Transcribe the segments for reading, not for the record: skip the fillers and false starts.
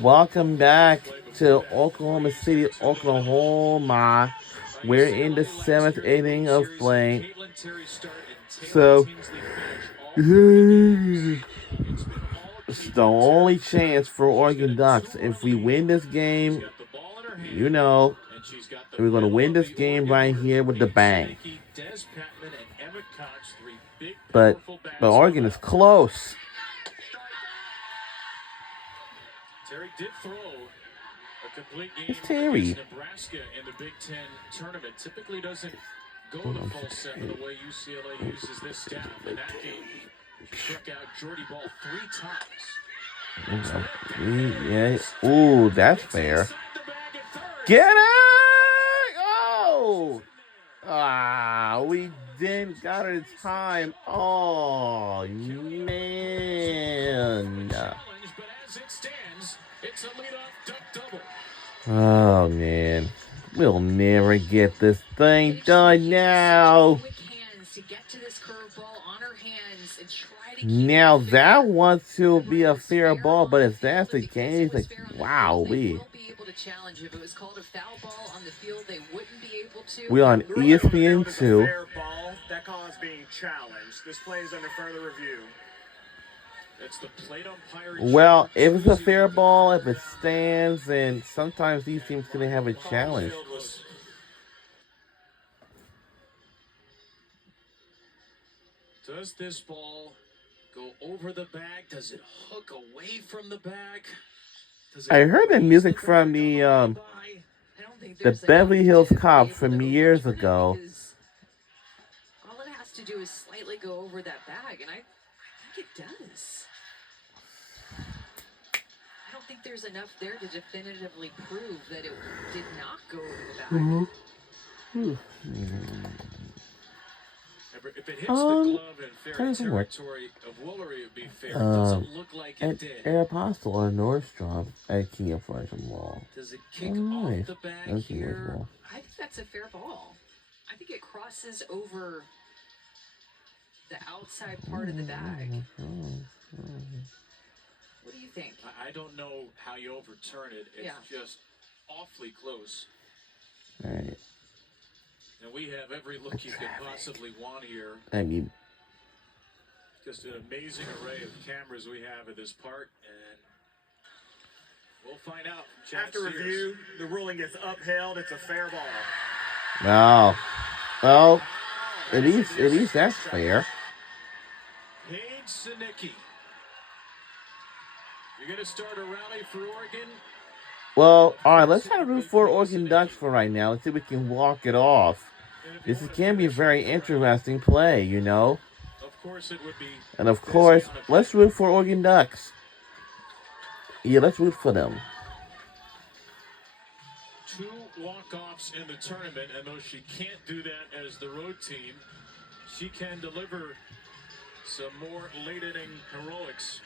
Welcome back to Oklahoma City, Oklahoma. We're in the 7th inning of play. So, it's the only chance for Oregon Ducks. If we win this game, we're going to win this game right here with the bang. But Oregon is close. Terry did throw a complete game against Nebraska in the Big Ten tournament. Typically doesn't go the full 7 the way UCLA uses this staff. In that game, he struck out Jordy Ball 3 times. Yeah. Ooh, that's fair. Get it! Oh! We didn't got it in time. Oh, man. Oh, man. We'll never get this thing done now. Now, that wants to be a fair ball, but if that's the case, like, wow, we on ESPN2. That call is being challenged. This play is under further review. Well, if it's a fair ball, if it stands, then sometimes these teams can have a challenge. Does this ball go over the bag? Does it hook away from the bag? I heard the music from the Beverly Hills Cop from years ago. All it has to do is slightly go over that bag, and I think it does. I don't think there's enough there to definitively prove that it did not go over the bag. If it hits the glove in fair territory of Woolery, it would be fair. It doesn't look like it did. Apostle or Nordstrom at King of Flushing Wall. Does it kick off the bag here? I think that's a fair ball. I think it crosses over the outside part of the bag. What do you think? I don't know how you overturn it. It's just awfully close. All right. And we have every look you could possibly want here. I mean, just an amazing array of cameras we have at this part, and we'll find out. After review, the ruling gets upheld. It's a fair ball. No. Well, at least that's fair. Paige Sinicki. You're going to start a rally for Oregon? Well, all right, let's try to root for Oregon Ducks for right now. Let's see if we can walk it off. This can be a very interesting play, you know. Of course it would be. And of course, let's root for Oregon Ducks. Yeah, let's root for them. 2 walk-offs in the tournament, and though she can't do that as the road team, she can deliver some more late-inning heroics.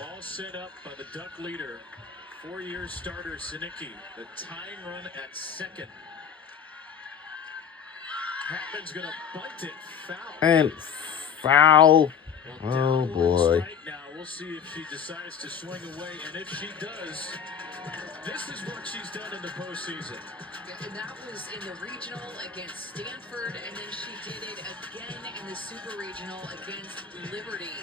All set up by the Duck leader, 4-year starter Sinicki. The tying run at second. Chapman's going to bunt it, foul. And foul. Oh, boy. Right now, we'll see if she decides to swing away, and if she does, this is what she's done in the postseason. And that was in the regional against Stanford, and then she did it again in the super regional against Liberty.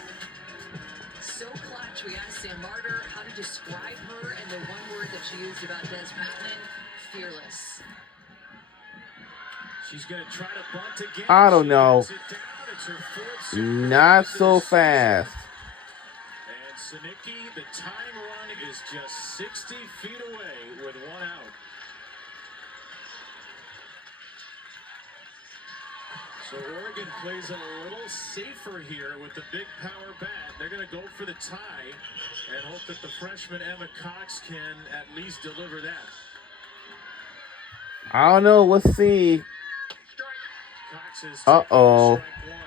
So clutch. We asked Sam Martyr how to describe her, and the one word that she used about Des Patman: fearless. She's going to try to bunt again. I don't know. Not so fast. And Sinicki, the tying run is just 60 feet away with 1 out. So Oregon plays a little safer here with the big power bat. They're going to go for the tie and hope that the freshman Emma Cox can at least deliver that. I don't know. Let's see. Cox is Uh-oh. strike 1.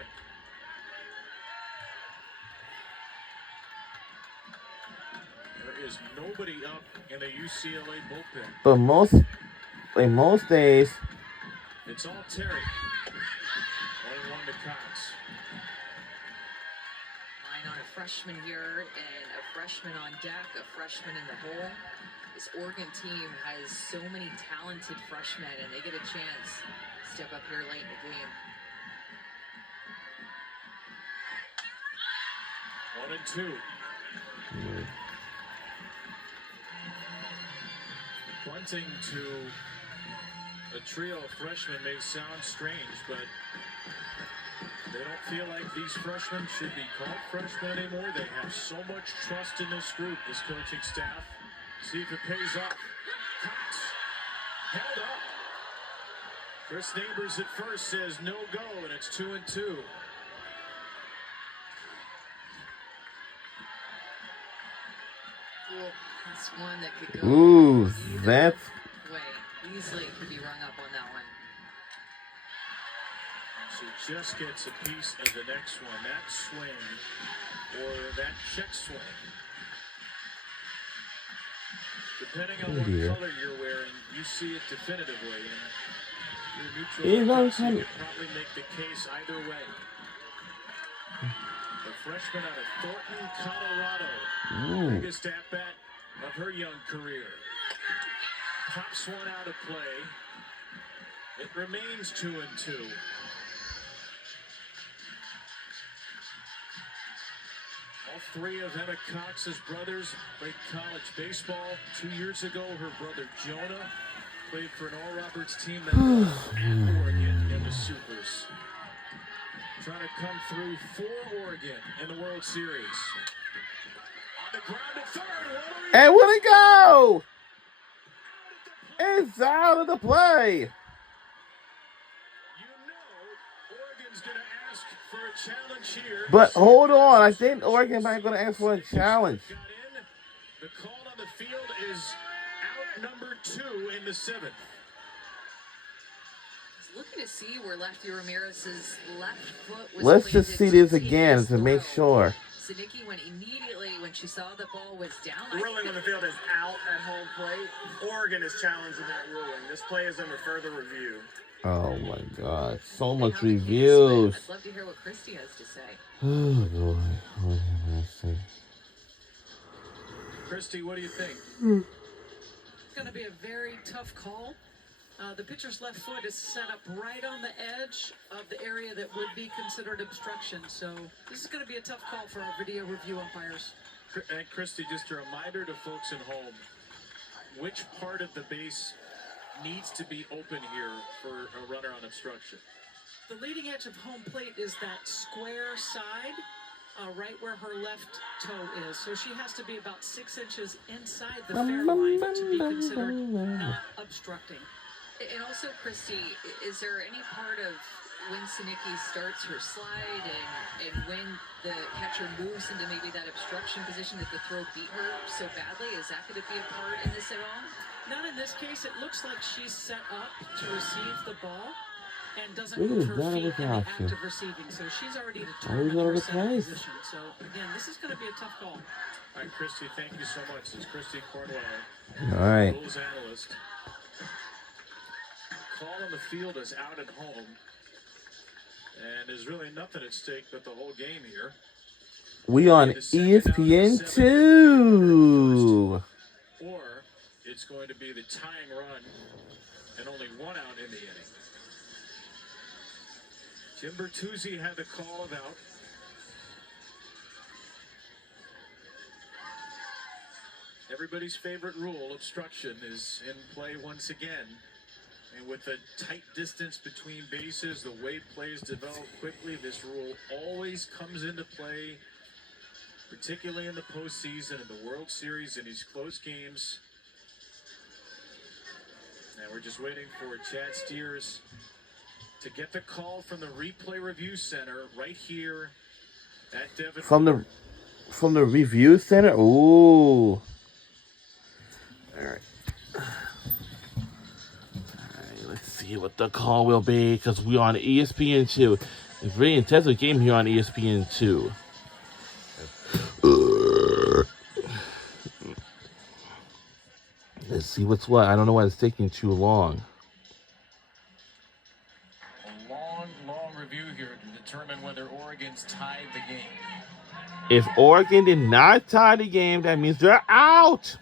There is nobody up in the UCLA bullpen. But most days, It's all Terry. 1-1 to Cox. freshman here and a freshman on deck, a freshman in the hole. This Oregon team has so many talented freshmen, and they get a chance to step up here late in the game. 1 and 2. Bunting to a trio of freshmen may sound strange, but they don't feel like these freshmen should be called freshmen anymore. They have so much trust in this group, this coaching staff. See if it pays off. Cox held up. Chris Neighbors at first says no go, and it's 2 and 2. That's one that could go. Ooh, that's way. Easily could be rung up on that one. She just gets a piece of the next one. That swing or that check swing. Depending on what color you're wearing, you see it definitively. And your neutral offense, you could probably make the case either way. The freshman out of Thornton, Colorado. Biggest at-bat of her young career. Pops one out of play. It remains 2 and 2. All three of Emma Cox's brothers played college baseball. 2 years ago, her brother Jonah played for an Oral Roberts team that lost at Oregon in the Supers. Trying to come through for Oregon in the World Series. On the ground at third. and where'd it go? It's out of the play. You know Oregon's going to ask for a challenge here. But hold on, I think Oregon might going to ask for a challenge. The call on the field is out number 2 in the 7th. Looking to see where Lefty Ramirez's left foot was. Let's just see this again to make sure. Zanicki went immediately when she saw the ball was down. The ruling on the field is out at home plate. Oregon is challenging that ruling. This play is under further review. Oh my God, so much reviews. I'd love to hear what Christy has to say. Oh boy, what have I say? Christy, what do you think? It's going to be a very tough call. The pitcher's left foot is set up right on the edge of the area that would be considered obstruction. So this is going to be a tough call for our video review umpires. And Christy, just a reminder to folks at home, which part of the base needs to be open here for a runner on obstruction? The leading edge of home plate is that square side, right where her left toe is. So she has to be about 6 inches inside the fair line to be considered not obstructing. And also, Christy, is there any part of when Zanicki starts her slide and when the catcher moves into maybe that obstruction position that the throw beat her so badly? Is that going to be a part in this at all? Not in this case. It looks like she's set up to receive the ball and doesn't move her feet in the act of receiving. So she's already determined her set position. So, again, this is going to be a tough call. All right, Christy, thank you so much. It's Christy Cornwell, All right. Rules analyst. Call on the field is out at home. And there's really nothing at stake but the whole game here. We on ESPN2. Or it's going to be the tying run and only 1 out in the inning. Jim Bertuzzi had the call of out. Everybody's favorite rule, obstruction, is in play once again. And with a tight distance between bases, the way plays develop quickly, this rule always comes into play, particularly in the postseason, in the World Series, in these close games. And we're just waiting for Chad Steers to get the call from the Replay Review Center right here at Devon. From the review center? Ooh. All right. Let's see what the call will be, because we're on ESPN2. It's a very intensive game here on ESPN2. Let's see what's what. I don't know why it's taking too long. A long review here to determine whether Oregon Oregon's tied the game. If Oregon did not tie the game, that means they're out.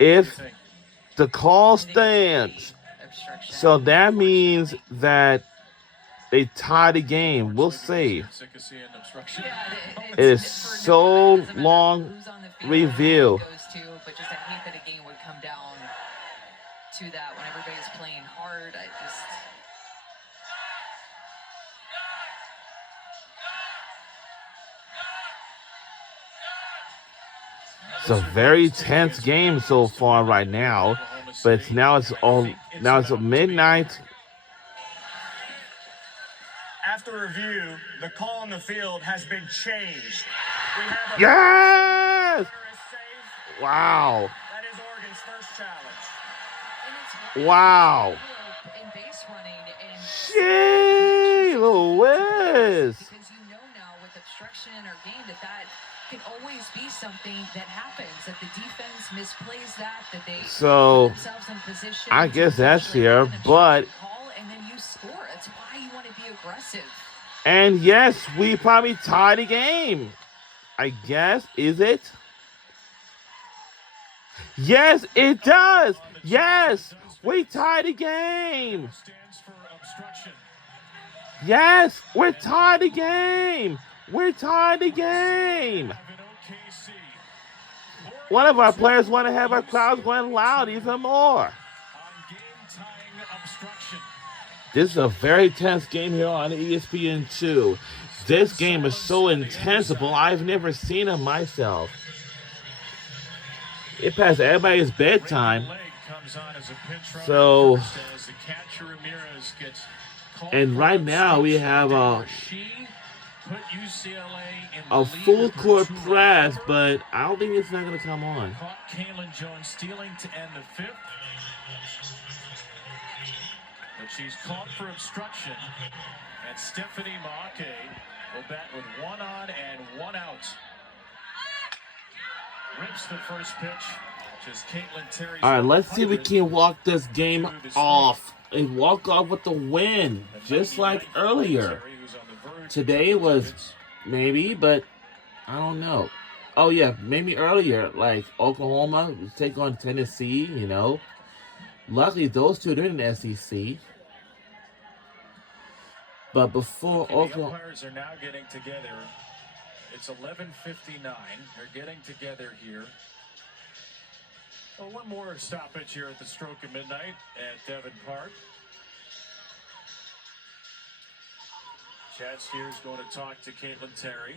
If the call stands, so that means that they tie the game. We'll see. It is so long review. But just I hate that a game would come down to that when everybody's playing hard. It's a very tense game so far right now, but it's midnight. After review, the call on the field has been changed. We have a Yes! safe. Wow. That is Oregon's first challenge. Wow. And base running and Gee, Louise. because you know now with obstruction in our game that can always be something that happens, that the defense misplays that they So, put themselves in position. I guess to that's actually fair, run an but obstruction call, and then you score. That's why you want to be aggressive. and yes, we probably tie the game. I guess, is it? Yes, it does. Yes, we tie the game. Yes, we're tied the game. We're tied the game. One of our players want to have our crowds going loud even more. This is a very tense game here on ESPN2. This game is so intensible, I've never seen it myself. It passed everybody's bedtime. So, and right now we have a full court press, but I don't think it's not going to come on. Kaylin Jones stealing to end the fifth. But she's caught for obstruction. And Stephanie Maake will bat with one on and one out. Rips the first pitch. Just Caitlin Terry. All right, let's see if we can walk this game off and walk off with the win, just like earlier. Today was maybe, but I don't know. Oh yeah, maybe earlier, like Oklahoma take on Tennessee. You know, luckily those two they're in the SEC. But before Oklahoma, the umpires are now getting together. It's 11:59. They're getting together here. Well, one more stoppage here at the stroke of midnight at Devon Park. Chad Steers going to talk to Caitlin Terry.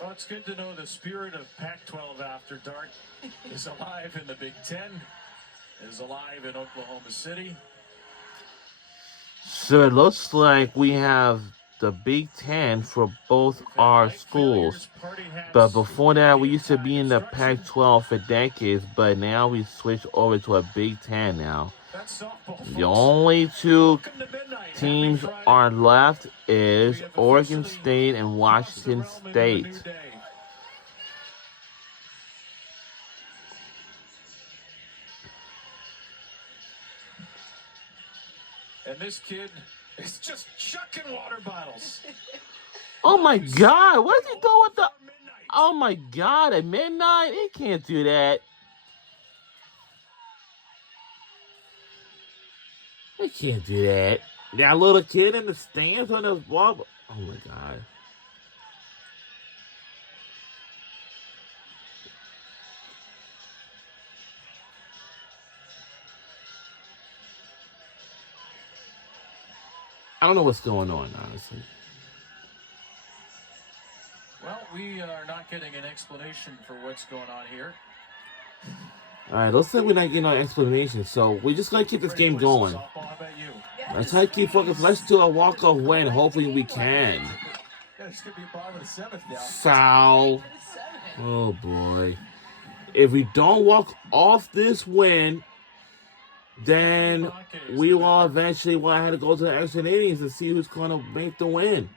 Well, it's good to know the spirit of Pac-12 After Dark is alive in the Big Ten, is alive in Oklahoma City. so it looks like we have the Big Ten for both our schools. But before that, we used to be in the Pac-12 for decades, but now we switched over to a Big Ten now. The only two teams are left is Oregon State and Washington State. And this kid is just chucking water bottles. Oh my God, what is he doing with the... Oh my God, at midnight? He can't do that. He can't do that. That little kid in the stands on the wall. Oh my God. I don't know what's going on, honestly. Well, we are not getting an explanation for what's going on here. All right, looks like we're not getting an explanation, so we're just going to keep this game going. Let's try to keep focused. Let's do a walk-off win. Hopefully we can. Foul. Oh, boy. If we don't walk off this win, then we will eventually have to go to the extra innings and see who's going to make the win.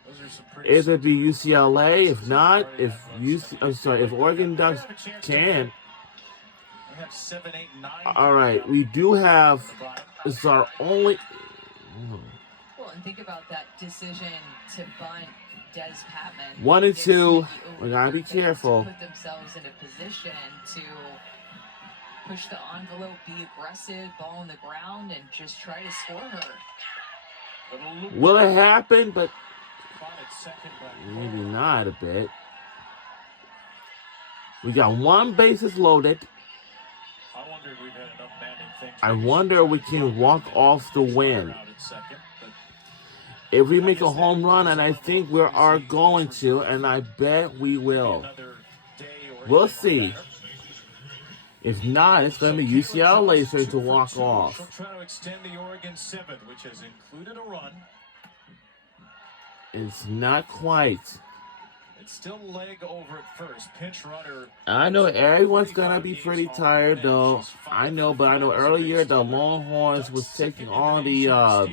Is it be UCLA? If not, if Oregon Ducks can. All right, we do have. It's our only. Well, and think about that decision to bunt Des Patman. 1 and 2. We gotta be careful. To put themselves in a position to push the envelope, be aggressive, ball on the ground, and just try to score her. Will it happen? But maybe not a bit. We got 1 bases loaded. I wonder if we can walk off the win. If we make a home run, and I think we are going to, and I bet we will. We'll see. If not, it's going to be UCLA starting to walk off. It's not quite. It's still leg over at first. Pinch runner. I know everyone's going to be pretty tired, though. I know earlier the Longhorns was taking on the, I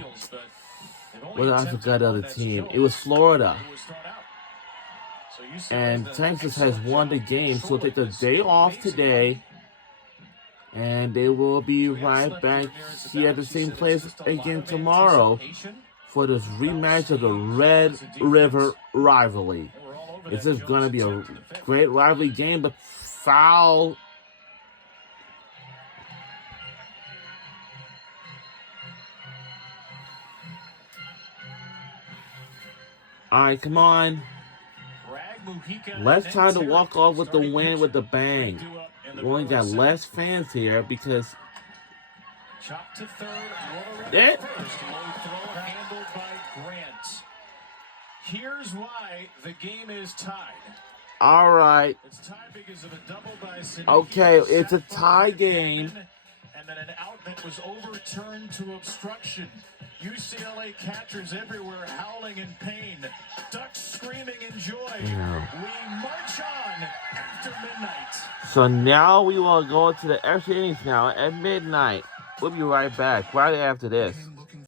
forgot the other team. It was Florida. And Texas has won the game, so they'll take the day off today. And they will be right back here at the same place again tomorrow for this rematch of the Red River rivalry. It's just going to be a great rivalry game, but foul. All right, come on. Let's try to walk off with the win with the bang. We only got less fans here because Here's why the game is tied. All right. It's tied because of a double by Siddiqui. Okay, it's a tie game. And then an out that was overturned to obstruction. UCLA catchers everywhere howling in pain. Ducks screaming in joy. Yeah. We march on after midnight. So now we will go to the extra innings now at midnight. We'll be right back right after this.